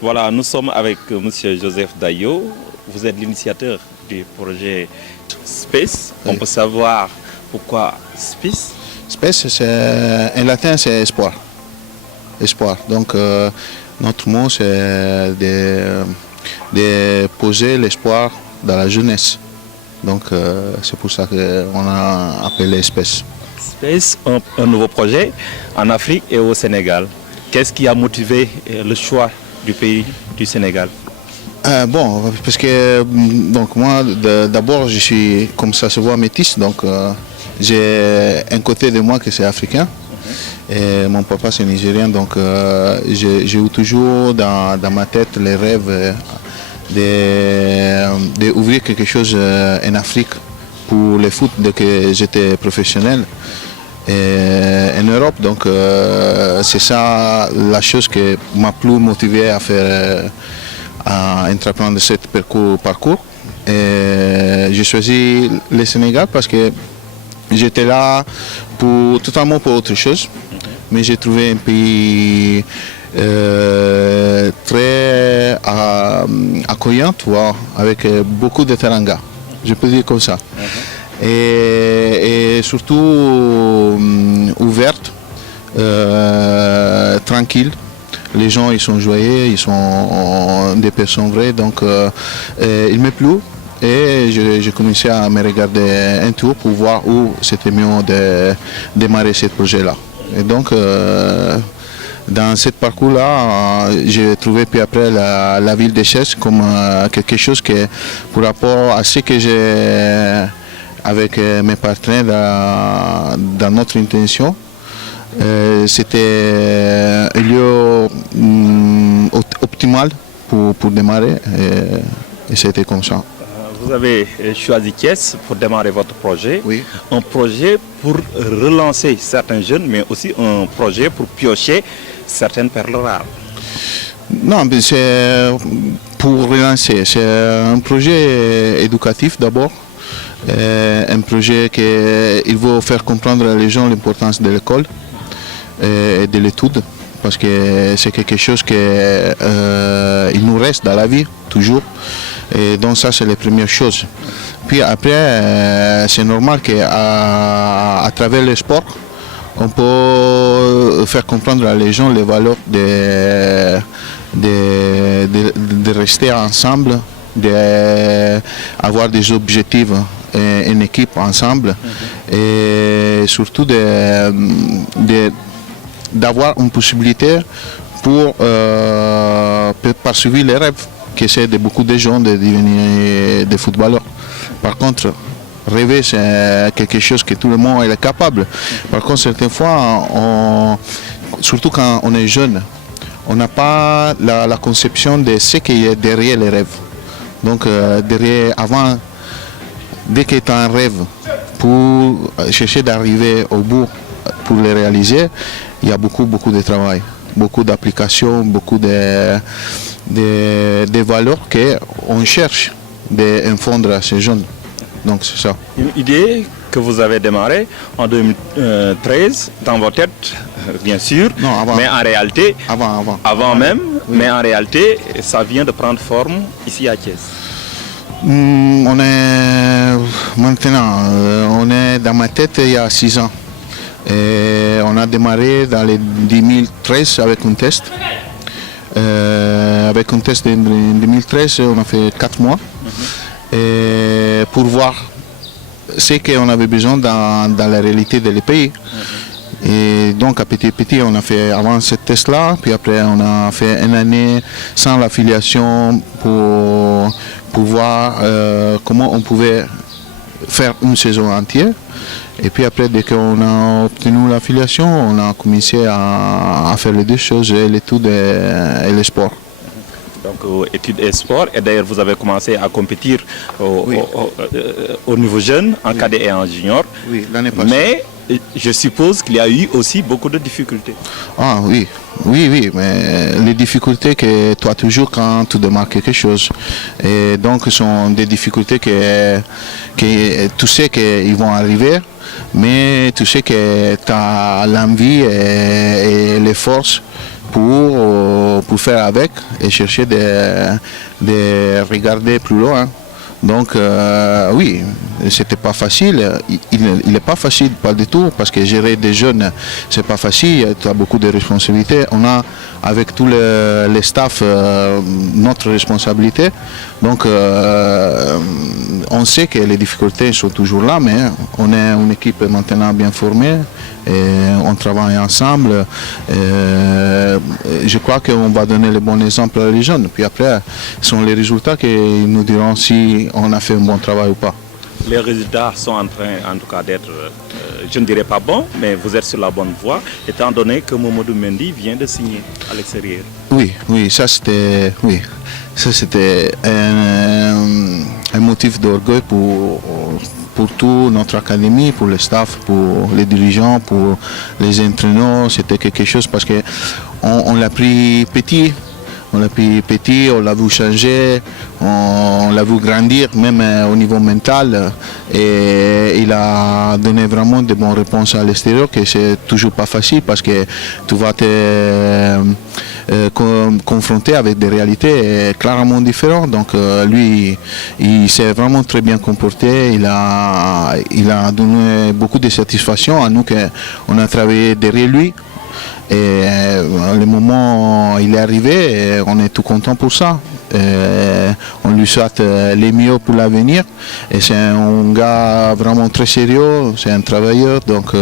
Voilà, nous sommes avec M. Joseph Dayo. Vous êtes l'initiateur du projet Space. Oui. On peut savoir pourquoi Space? Space, en latin, c'est espoir. Espoir. Donc, notre mot, c'est de poser l'espoir dans la jeunesse. Donc, c'est pour ça qu'on a appelé Space. Space, un nouveau projet en Afrique et au Sénégal. Qu'est-ce qui a motivé le choix du pays du Sénégal? Bon, parce que donc moi, d'abord, je suis, comme ça se voit, métis. Donc, j'ai un côté de moi qui c'est africain. Et mon papa, c'est nigérien. Donc, j'ai eu toujours dans ma tête les rêves d'ouvrir quelque chose en Afrique pour le foot dès que j'étais professionnel. Et en Europe, donc c'est ça la chose qui m'a plus motivé à faire, à entreprendre ce parcours. Et j'ai choisi le Sénégal parce que j'étais là totalement pour autre chose, mais j'ai trouvé un pays très accueillant, tu vois, avec beaucoup de teranga, je peux dire comme ça. Et surtout ouverte, tranquille. Les gens ils sont joyeux, ils sont des personnes vraies, donc il m'a plu et j'ai commencé à me regarder un tour pour voir où c'était mieux de démarrer ce projet-là. Et donc dans ce parcours-là, j'ai trouvé puis après la ville de Chess comme quelque chose que, par rapport à ce que j'ai avec mes partenaires dans notre intention, c'était un lieu optimal pour démarrer et c'était comme ça. Vous avez choisi Thiès pour démarrer votre projet. Oui. Un projet pour relancer certains jeunes, mais aussi un projet pour piocher certaines perles rares. Non, mais c'est pour relancer. C'est un projet éducatif d'abord. Un projet qui veut faire comprendre à les gens l'importance de l'école et de l'étude, parce que c'est quelque chose qui nous reste dans la vie, toujours. Et donc ça, c'est la première chose. Puis après, c'est normal qu'à travers le sport, on peut faire comprendre à les gens les valeurs de rester ensemble, d'avoir des objectifs en équipe ensemble et surtout d'avoir une possibilité pour poursuivre les rêves que c'est de beaucoup de gens de devenir des footballeurs. Par contre, rêver c'est quelque chose que tout le monde est capable. Par contre, certaines fois, surtout quand on est jeune, on n'a pas la conception de ce qui est derrière les rêves. Donc dès que tu as un rêve, pour chercher d'arriver au bout, pour le réaliser, il y a beaucoup de travail, beaucoup d'applications, beaucoup de valeurs qu'on cherche d'infondre à ces jeunes. Donc c'est ça. Une idée que vous avez démarrée en 2013 dans votre tête, bien sûr, non, avant, mais en réalité, avant même, oui. Mais en réalité, ça vient de prendre forme ici à Thiès. On est maintenant, on est dans ma tête il y a 6 ans. Et on a démarré dans les 2013 avec un test. Avec un test en 2013, on a fait 4 mois. Et pour voir ce qu'on avait besoin dans la réalité des pays. Et donc à petit, on a fait avant ce test-là, puis après on a fait une année sans l'affiliation pour voir comment on pouvait faire une saison entière. Et puis après, dès qu'on a obtenu l'affiliation, on a commencé à faire les deux choses, l'étude et le sport. Donc études et sport, et d'ailleurs vous avez commencé à compétir au niveau jeune, en cadet et en junior. Oui, l'année passée. Mais je suppose qu'il y a eu aussi beaucoup de difficultés. Ah oui, mais les difficultés que tu as toujours quand tu démarres quelque chose. Et donc ce sont des difficultés que tu sais qu'ils vont arriver, mais tu sais que tu as l'envie et les forces pour faire avec et chercher de regarder plus loin. Donc oui, c'était pas facile. Il n'est pas facile, pas du tout, parce que gérer des jeunes, c'est pas facile. Tu as beaucoup de responsabilités. On a avec tous les staffs notre responsabilité. Donc on sait que les difficultés sont toujours là, mais on est une équipe maintenant bien formée et on travaille ensemble. Je crois qu'on va donner le bon exemple à les jeunes. Puis après, ce sont les résultats qui nous diront si on a fait un bon travail ou pas. Les résultats sont en train, en tout cas, d'être, je ne dirais pas bons, mais vous êtes sur la bonne voie, étant donné que Mamadou Mendy vient de signer à l'extérieur. Oui, ça c'était un motif d'orgueil pour toute notre académie, pour le staff, pour les dirigeants, pour les entraîneurs. C'était quelque chose parce qu'on l'a pris petit. On l'a pris petit, on l'a vu changer, on l'a vu grandir, même au niveau mental. Et il a donné vraiment de bonnes réponses à l'extérieur, que c'est toujours pas facile parce que tu vas te confronter avec des réalités clairement différentes. Donc lui, il s'est vraiment très bien comporté. Il a donné beaucoup de satisfaction à nous qu'on a travaillé derrière lui. Et le moment où il est arrivé, on est tout content pour ça. On lui souhaite les mieux pour l'avenir. Et c'est un gars vraiment très sérieux, c'est un travailleur. Donc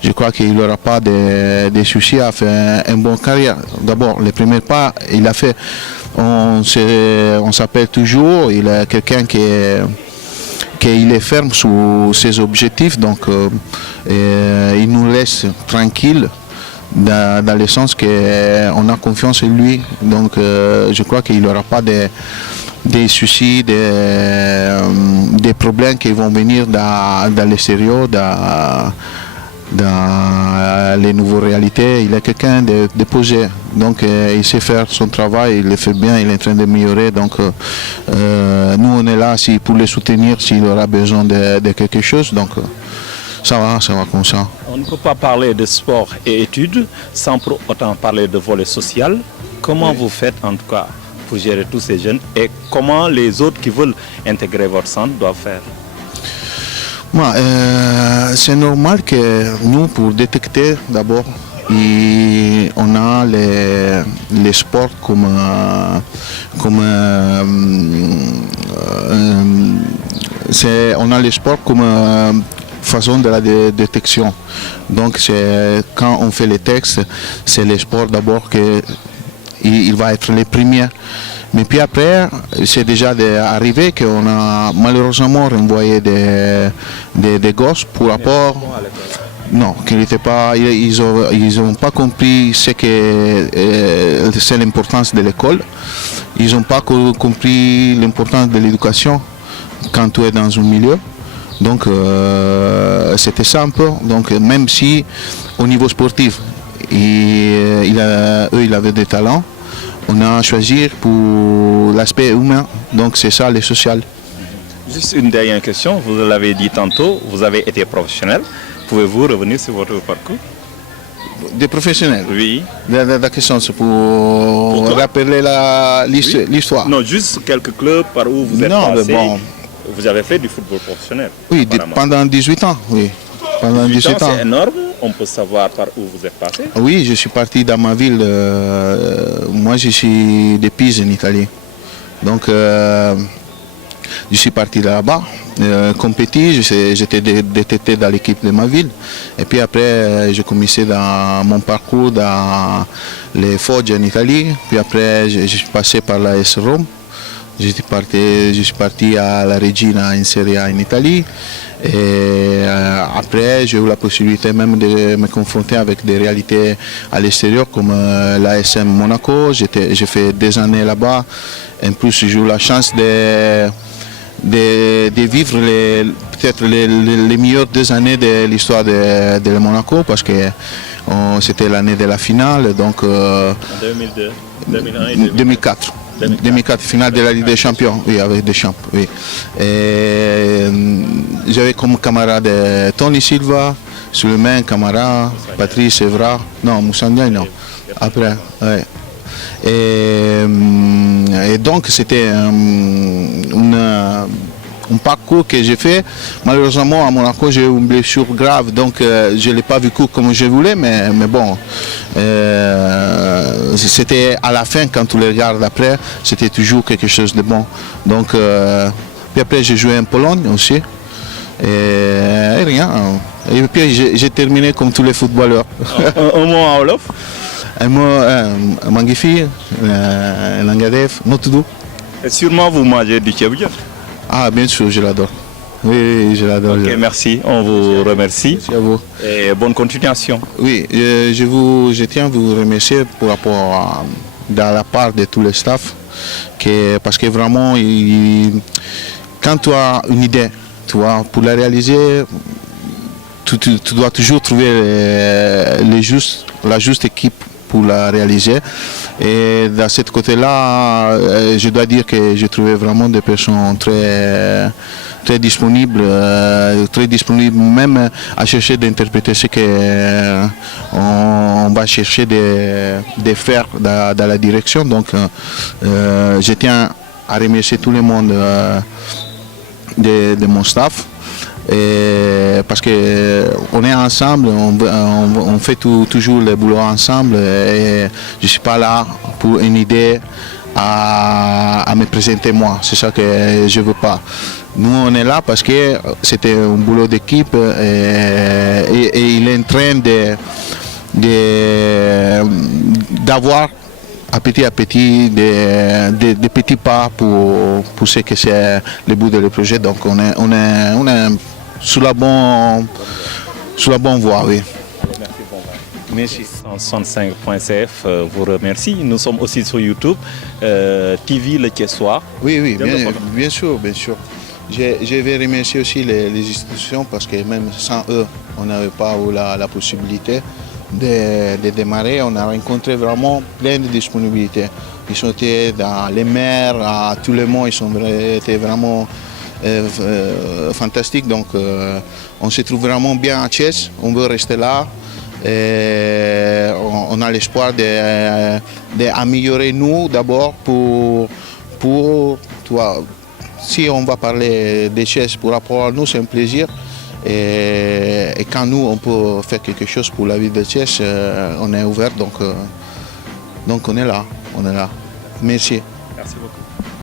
je crois qu'il n'aura pas de soucis à faire une bonne carrière. D'abord, les premiers pas, il a fait. On s'appelle toujours. Il est quelqu'un qui est ferme sur ses objectifs. Donc il nous laisse tranquilles. Dans le sens qu'on a confiance en lui. Donc je crois qu'il n'y aura pas des soucis, des problèmes qui vont venir dans l'extérieur, dans les nouvelles réalités. Il est quelqu'un de posé. Donc il sait faire son travail, il le fait bien, il est en train d'améliorer. Donc nous on est là pour le soutenir s'il aura besoin de quelque chose. Donc ça va comme ça. On ne peut pas parler de sport et études sans pour autant parler de volet social. Comment vous faites en tout cas pour gérer tous ces jeunes et comment les autres qui veulent intégrer votre centre doivent faire? C'est normal que nous, pour détecter d'abord, on a les sports comme on a les sports comme façon de la détection. Donc quand on fait les textes, c'est les sports d'abord qu'il va être les premiers. Mais puis après, c'est déjà arrivé qu'on a malheureusement renvoyé des gosses pour rapport. Non, qu'ils n'étaient pas, ils n'ont pas compris ce que c'est l'importance de l'école. Ils n'ont pas compris l'importance de l'éducation quand tu es dans un milieu. Donc c'était simple. Donc même si au niveau sportif, il avait des talents, on a choisi pour l'aspect humain. Donc c'est ça le social. Juste une dernière question. Vous l'avez dit tantôt, vous avez été professionnel. Pouvez-vous revenir sur votre parcours? Des professionnels? Oui. Dans quel sens? Pour rappeler l'histoire? Non, juste quelques clubs par où vous êtes passé. Bon. Vous avez fait du football professionnel? Oui, pendant 18 ans. Oui. Pendant 18 ans, c'est énorme. On peut savoir par où vous êtes passé? Oui, je suis parti dans ma ville. Moi, je suis de Pise en Italie. Donc, je suis parti là-bas, compéti. J'étais détecté dans l'équipe de ma ville. Et puis après, j'ai commencé dans mon parcours dans les Foggia en Italie. Puis après, je suis passé par la AS Rome. Je suis parti à la Regina in Serie A en Italie. Et après, j'ai eu la possibilité même de me confronter avec des réalités à l'extérieur comme l'ASM Monaco. J'ai fait des années là-bas. En plus, j'ai eu la chance de vivre peut-être les meilleures 2 années de l'histoire de Monaco parce que c'était l'année de la finale. Donc, en 2002, 2001 et 2004. 2004, finale de la Ligue des Champions, oui, avec Deschamps, oui. J'avais comme camarade Tony Silva, Suleiman Camara, Patrice Evra, non, Moussa Ndiaye, non. Après, ouais. Et donc c'était un parcours que j'ai fait. Malheureusement à Monaco j'ai eu une blessure grave, donc je ne l'ai pas vécu comme je voulais, mais bon, c'était à la fin, quand tu le regardes après, c'était toujours quelque chose de bon. Donc puis après j'ai joué en Pologne aussi. Et rien. Et puis j'ai terminé comme tous les footballeurs. Un mot en Wolof? Un mot, Mangifi, Langadef, Notoudou. Et sûrement vous mangez du tchèvre. Ah, bien sûr, je l'adore. Oui, je l'adore. Ok, merci, on vous remercie. Merci à vous. Et bonne continuation. Oui, je tiens à vous remercier pour rapport dans la part de tout le staff, parce que vraiment, quand tu as une idée, tu vois, pour la réaliser, tu dois toujours trouver la juste équipe pour la réaliser. Et de ce côté-là, je dois dire que j'ai trouvé vraiment des personnes très disponibles, même à chercher d'interpréter ce qu'on va chercher de faire dans la direction. Donc je tiens à remercier tout le monde de mon staff. Parce qu'on est ensemble, on fait toujours le boulot ensemble, et je ne suis pas là pour une idée à me présenter moi, c'est ça que je ne veux pas. Nous on est là parce que c'était un boulot d'équipe, et il est en train d'avoir à petit des petits pas pour ce que c'est le bout de le projet. Donc on est sur la bonne voie, oui. Merci. 165.cf vous remercie. Nous sommes aussi sur YouTube, TV Le Thiessois. Oui, bien sûr. Je vais remercier aussi les institutions, parce que même sans eux, on n'avait pas eu la possibilité de démarrer. On a rencontré vraiment plein de disponibilités. Ils ont été dans les mers, à tout le monde, ils ont été vraiment fantastiques. Donc on se trouve vraiment bien à Thiès, on veut rester là. Et on a l'espoir d'améliorer nous d'abord pour toi. Si on va parler des Thiès pour rapport à nous, c'est un plaisir. Et quand nous, on peut faire quelque chose pour la ville de Thiès, on est ouvert, donc on est là. Merci. Merci beaucoup.